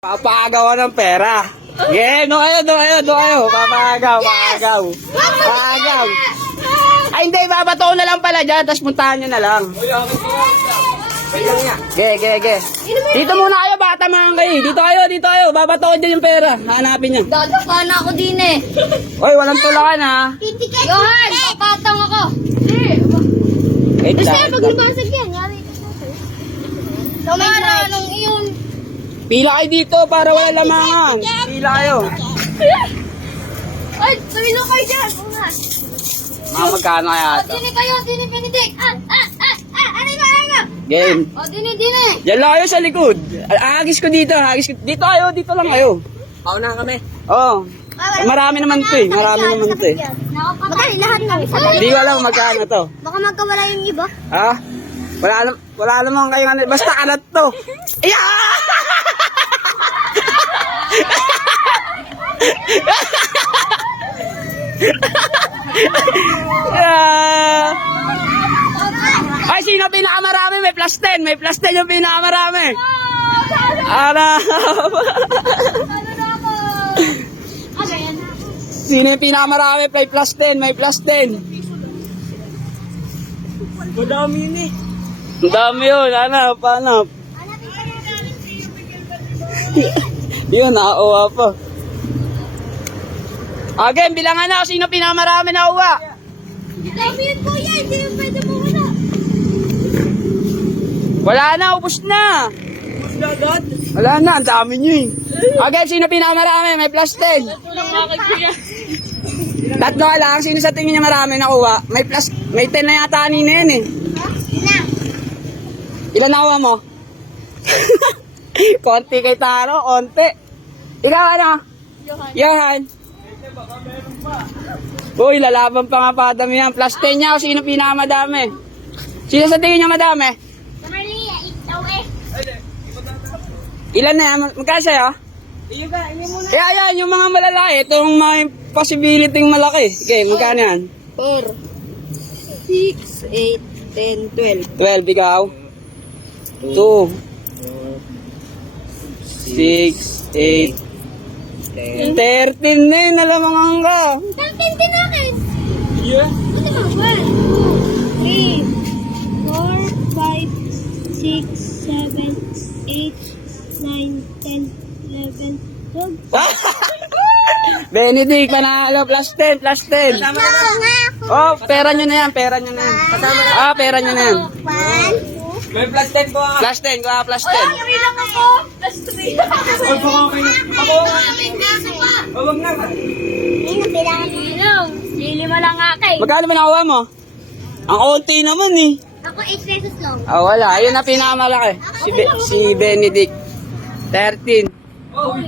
Papagawa ng pera. Yeah, no kayo. Papagaw. Ay, hindi, babato na lang pala dyan, tapos puntahan nyo na lang. Ge. Dito muna kayo, bata mga kayo. Dito kayo. Babato dyan yung pera. Hanapin nyo. Dadaka na ako din eh. Oy, walang tulakan ha. Johan, papatang ako. Wait Kasi lang. pag nabasag yan, yari ka sa akin. Para nung iyon. Pila kayo dito para wala lamangan. Pila kayo. Ay, sabi na kayo dyan. Mga magkano kaya ito? Dini Benedict. Aray mo. Game. O, dini. Diyan lang kayo sa likod. Ahagis ko dito. Dito kayo, dito lang kayo. Pauna kami. Oo. Marami naman to eh. Magkano lahat ng isa? Hindi ko alam magkano to. Baka magkawala yung iba. Ha? Wala naman kayong ano. Basta kalat to. Yeah! Ay, sino pinakamarami? May plus 10. May plus 10 yung pinakamarami. Arap. Sino yung pinakamarami? May plus 10. May plus 10. Madami yun eh. Ang dami yun. Hanap. Yun, nakauwa pa. Again, bilangan na kung sino pinakamarami na uwa. Dami yun kuya, hindi yung pwede mo wala. Wala na, ubos na. Agad. Wala na, ang dami nyo eh. Again, sino pinakamarami? May plus 10. Tatlo ka lang, sino sa tingin niya marami nakuha? May 10 na yata kanina yun eh. Ilan nakuha mo? Konti kay Taro, konti. Ikaw ano? Johan. Uy, lalaban pa nga pa dami yan. Plus 10 niya, sino pinakamadami? Sino sa tingin niya madami? Ilan na yan? Magkano sa'yo? Kaya yan, yung mga malalaki, itong may possibility malaki. Okay, magkano yan? 4, 6, 8, 10, 12. 12, ikaw? 2, 6, 8, 13 na yun, nalamangan ka. Tantin din akin. Yeah. Ano ba? 1, 3, 4, 5, 6, 7, 8, 9, 10, 11, 12. Benedict, panalo, plus 10, plus 10. Oh, pera nyo na yan. Pera nyo na yan. May plus 10 po ako. Plus 10, kuha plus 10. Bilang ako. Plus 3. Ay, baka okay na. Ako. Huwag na. Lilima lang akay. Magkano ba nakuha mo? Ang konti naman eh. Ako 8 pesos lang. Wala. Ayun na pinakamalaki. Si Benedict. 13. Oh.